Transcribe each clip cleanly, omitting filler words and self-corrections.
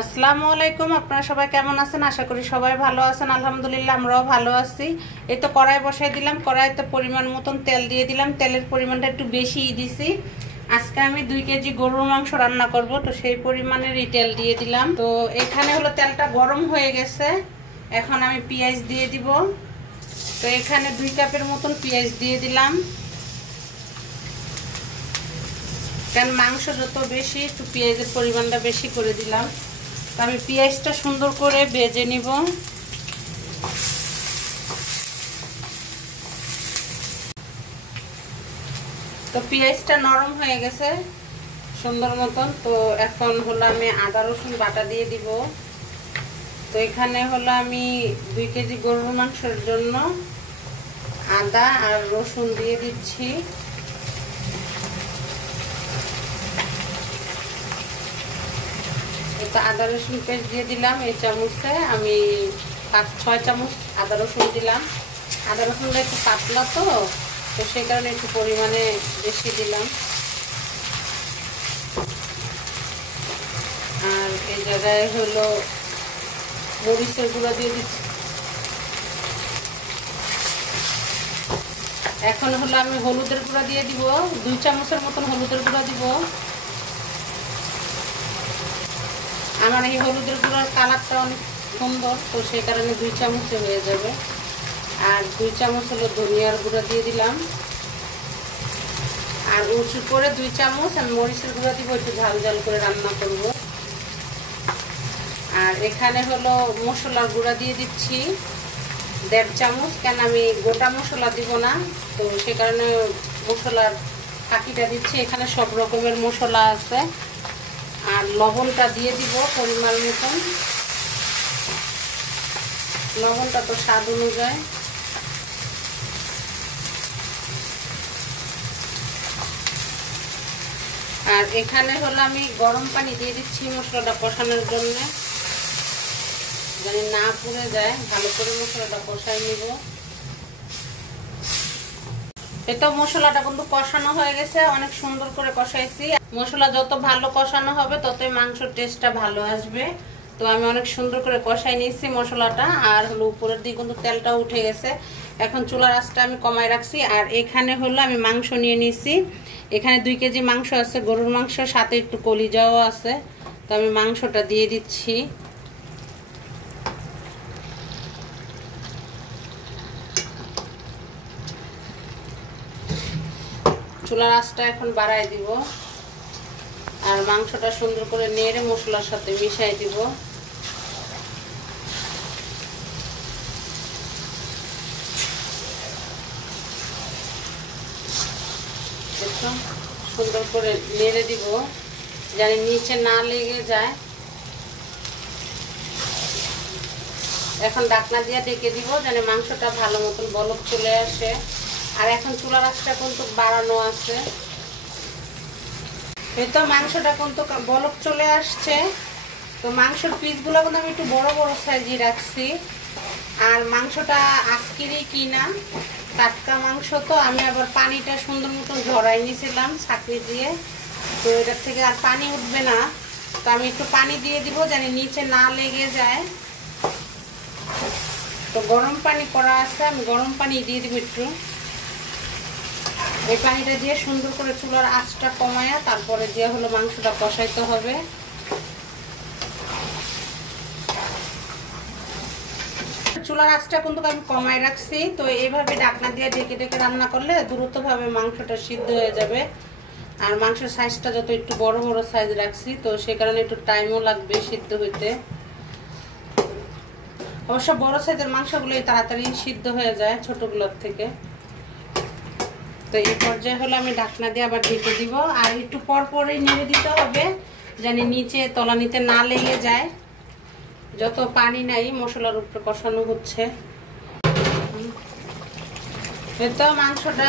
আসসালামু আলাইকুম। আপনারা সবাই কেমন আছেন? আশা করি সবাই ভালো আছেন। আলহামদুলিল্লাহ আমরাও ভালো আছি। এই তো কড়াই বসাই দিলাম, কড়াইতে পরিমাণ মতন তেল দিয়ে দিলাম। তেলের পরিমাণটা একটু বেশিই দিছি। আজকে আমি 2 কেজি গরুর মাংস রান্না করব, তো সেই পরিমাণেরই তেল দিয়ে দিলাম। তো এখানে হলো তেলটা গরম হয়ে গেছে। এখন আমি পেঁয়াজ দিয়ে দিব। তো এখানে 2 কাপের মতন পেঁয়াজ দিয়ে দিলাম। কারণ মাংস যত বেশি একটু পেঁয়াজের পরিমাণটা বেশি করে দিলাম। আমি পেঁয়াজটা সুন্দর করে ভেজে নিব। তো পেঁয়াজটা নরম হয়ে গেছে সুন্দর মতন। তো এখন হলো আমি আদা রসুন বাটা দিয়ে দিব। তো এখানে হলো আমি 2 কেজি গরুর মাংসের জন্য আদা আর রসুন দিয়ে দিচ্ছি। তো আদা রসুন পেস্ট দিয়ে দিলাম। এই চামচে আমি 5-6 চামচ আদা রসুন দিলাম। আদা রসুনটা একটু পাতলা তো সেই কারণে একটু পরিমাণে বেশি দিলাম। আর এই জায়গায় হলো মরিচের গুঁড়া দিয়ে দিচ্ছি। এখন হলো আমি হলুদের গুঁড়া দিয়ে দিব। 2 চামচের মতন হলুদের গুঁড়া দিব। আমার এই হলুদের গুঁড়ার কালারটা অনেক সুন্দর, তো সেই কারণে 2 চামচে হয়ে যাবে। আর 2 চামচ হলো ধনিয়ার গুঁড়া দিয়ে দিলাম। আর উঁচু করে 2 চামচ আমি মরিচের গুঁড়া দিব, একটু ঝাল ঝাল করে রান্না করব। আর এখানে হলো মশলার গুঁড়া দিয়ে দিচ্ছি 1.5 চামচ। কেন আমি গোটা মশলা দিব না, তো সে কারণে মশলার ফাঁকিটা দিচ্ছি। এখানে সব রকমের মশলা আছে। আর লবণটা দিয়ে দিব পরিমাণ মতন। লবণটা তো স্বাদ অনুযায়ী। আর এখানে হলো আমি গরম পানি দিয়ে দিচ্ছি মশলাটা কষানোর জন্য, যেন না পুড়ে যায়। ভালো করে মশলাটা কষাই নিব। এটা মশলাটা কিন্তু কষানো হয়ে গেছে, অনেক সুন্দর করে কষাইছি। মশলা যত ভালো কষানো হবে ততই মাংসের টেস্টটা ভালো আসবে। তো আমি অনেক সুন্দর করে কষাই নিয়েছি মশলাটা। আর হলো উপরের দিকে কিন্তু তেলটা উঠে গেছে। এখন চুলার আঁচটা আমি কমাই রাখছি। আর এখানে হলো আমি মাংস নিয়ে নিয়েছি। এখানে 2 কেজি মাংস আছে, গরুর মাংস, সাথে একটু কলিজাও আছে। তো আমি মাংসটা দিয়ে দিচ্ছি। চুলার আঁচটা এখন বাড়াই দিব। আর মাংসটা সুন্দর করে নেড়ে মশলার সাথে মিশাই দিব। সুন্দর করে নেড়ে দিব যেন নিচে না লেগে যায়। এখন ঢাকনা দিয়ে ঢেকে দিব যেন মাংসটা ভালো মতন বলক চলে আসে। আর এখন চুলার আঁচটা কিন্তু বাড়ানো আছে। এই তো মাংসটা কিন্তু বলক চলে আসছে। তো মাংসের পিসগুলো কিন্তু আমি একটু বড় বড় সাইজে রাখছি। আর মাংসটা আজকেরই কিনা টাটকা মাংস, তো আমি আবার পানিটা সুন্দর মতো ঝরাই নিয়েছিলাম ছাঁকনি দিয়ে। তো এটার থেকে আর পানি উঠবে না। তো আমি একটু পানি দিয়ে দিব যেন নিচে না লেগে যায়। তো গরম পানি করা আছে, আমি গরম পানি দিয়ে দিব একটু। এই পানিটা দিয়ে সুন্দর করে চুলার আঁচটা কমায়া তারপরে দিয়ে হলো মাংসটা কষাইতে হবে। চুলার আঁচটা কিন্তু আমি কমাই রাখছি। তো এইভাবে ঢাকনা দিয়ে ঢেকে ঢেকে রান্না করলে দ্রুতভাবে মাংসটা সিদ্ধ হয়ে যাবে। আর মাংসের সাইজটা যত একটু বড় বড় সাইজ রাখছি, তো সে কারণে একটু টাইমও লাগবে সিদ্ধ হইতে। অবশ্য বড় সাইজের মাংসগুলোই তাড়াতাড়ি সিদ্ধ হয়ে যায় ছোটগুলোর থেকে। তো এই পর্যায়ে হলো আমি ঢাকনা দিয়ে আবার ঢেকে দিব। আর একটু পর পরই নেড়ে দিতে হবে যেন নিচে তলানিতে না লেগে যায়। যত পানি নাই মশলার উপরে কষানো হচ্ছে। তো মাংসটা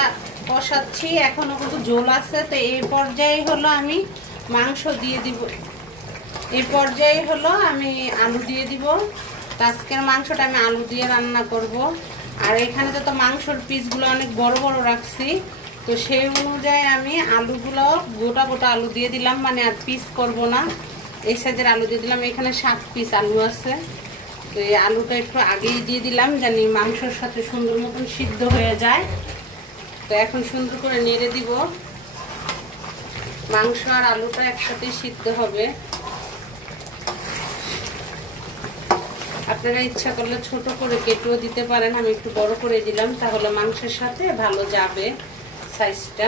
কষাচ্ছি, এখনো কিন্তু ঝোল আছে। তো এই পর্যায়ে হলো আমি মাংস দিয়ে দিব। এই পর্যায়ে হলো আমি আলু দিয়ে দিব। আজকের মাংসটা আমি আলু দিয়ে রান্না করব। আর এখানে তো মাংসের পিসগুলো অনেক বড় বড় রাখছি, তো সেই অনুযায়ী আমি আলুগুলো গোটা গোটা আলু দিয়ে দিলাম, মানে আর পিস করব না। এই সাইজের আলু দিয়ে দিলাম। এখানে 7 পিস আলু আছে। তো এই আলুটা একটু আগেই দিয়ে দিলাম জানি মাংসের সাথে সুন্দর মতন সিদ্ধ হয়ে যায়। তো এখন সুন্দর করে নেড়ে দিব। মাংস আর আলুটা একসাথে সিদ্ধ হবে। আপনারা ইচ্ছা করলে ছোট করে কেটেও দিতে পারেন, আমি একটু বড় করে দিলাম, তাহলে মাংসের সাথে ভালো যাবে সাইজটা।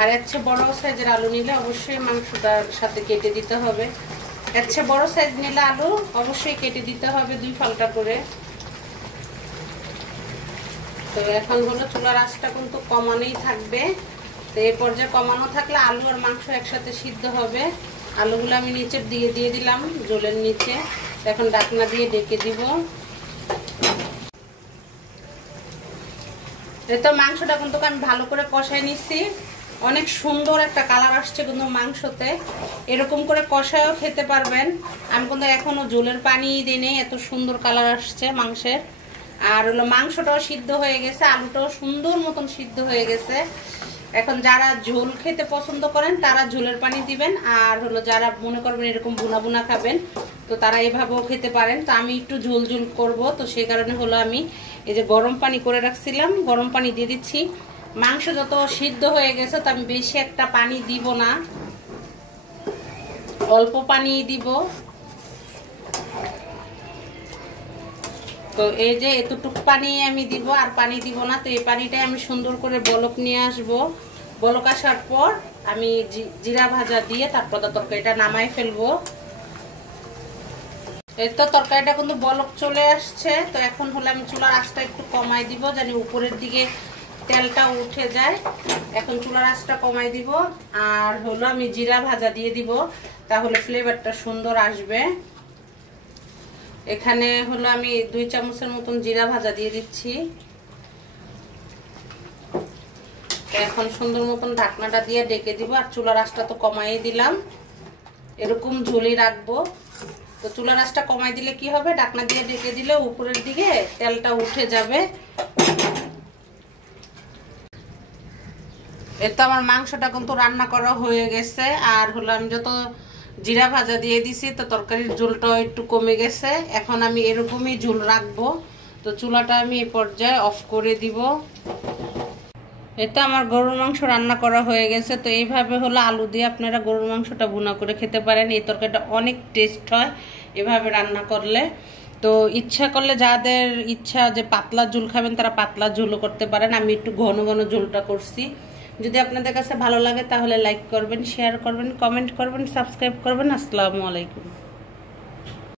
আর এর চেয়ে বড় সাইজের আলু নিলে অবশ্যই মাংসটার সাথে কেটে দিতে হবে। এর চেয়ে বড় সাইজ নিলে আলু অবশ্যই কেটে দিতে হবে 2 ফালটা করে। তো এখন হলো চুলার আঁচটা কিন্তু কমানোই থাকবে। তো এই পর্যায়ে কমানো থাকলে আলু আর মাংস একসাথে সিদ্ধ হবে। আলুগুলো আমি নিচে দিয়ে দিলাম জলের নিচে। এখন ঢাকনা দিয়ে ঢেকে দিব। এই তো মাংসটা কিন্তু আমি ভালো করে কষাই নিচ্ছি। অনেক সুন্দর একটা কালার আসছে কিন্তু মাংসতে। এরকম করে কষায়ও খেতে পারবেন। আমি কিন্তু এখনো ঝোলের পানি দিই নেই, এত সুন্দর কালার আসছে মাংসের। আর হলো মাংসটাও সিদ্ধ হয়ে গেছে, আলুটাও সুন্দর মতন সিদ্ধ হয়ে গেছে। এখন যারা ঝোল খেতে পছন্দ করেন তারা ঝোলের পানি দিবেন, আর হলো যারা মনে করবেন এরকম বুনা বুনা খাবেন তো তারা এভাবেও খেতে পারেন। তো আমি একটু ঝোল ঝোল করব, তো সেই কারণে হলো আমি এই যে গরম পানি করে রাখছিলাম, গরম পানি দিয়ে দিচ্ছি। মাংস যত সিদ্ধ হয়ে গেছে তো আমি বেশি একটা পানি দিব না, অল্প পানি দিব। তো এই যে এতটুকু পানি আমি দিব, আর পানি দিব না। তো এই পানিটাই আমি সুন্দর করে বলক নিয়ে আসব। বলক আসার পর আমি জিরা ভাজা দিয়ে তারপর তরকারিটা নামাই ফেলবো। এই তো তরকারিটা কিন্তু বলক চলে আসছে। তো এখন হলো আমি চুলার আঁচটা একটু কমাই দিব জানি উপরের দিকে তেলটা উঠে যায়। এখন চুলার আঁচটা কমাই দিব, আর হলো আমি জিরা ভাজা দিয়ে দিব, তাহলে ফ্লেভারটা সুন্দর আসবে। এখানে হলো আমি 2 চামচের মতন জিরা ভাজা দিয়ে দিচ্ছি। এখন সুন্দর মতন ঢাকনাটা দিয়ে ঢেকে দিব, আর চুলার আঁচটা তো কমাই দিলাম, এরকম ঝুলি রাখবো। তো চুলার আঁচটা কমাই দিলে কি হবে, ঢাকনা দিয়ে ঢেকে দিলে উপরের দিকে তেলটা উঠে যাবে। এতো আমার মাংসটা কিন্তু রান্না করা হয়ে গেছে। আর হলো আমি যত জিরা ভাজা দিয়ে দিছি তো তরকারির ঝোলটাও একটু কমে গেছে। এখন আমি এরকমই ঝোল রাখবো। তো চুলাটা আমি এই পর্যায়ে অফ করে দিব। এতো আমার গরুর মাংস রান্না করা হয়ে গেছে। তো এইভাবে হলো আলু দিয়ে আপনারা গরুর মাংসটা ভুনা করে খেতে পারেন। এই তরকারিটা অনেক টেস্ট হয় এভাবে রান্না করলে। তো ইচ্ছা করলে যাদের ইচ্ছা যে পাতলা ঝোল খাবেন তারা পাতলা ঝোলও করতে পারেন। আমি একটু ঘন ঘন ঝোলটা করছি। যদি আপনাদের কাছে ভালো লাগে তাহলে লাইক করবেন, শেয়ার করবেন, কমেন্ট করবেন, সাবস্ক্রাইব করবেন। আসসালামু আলাইকুম।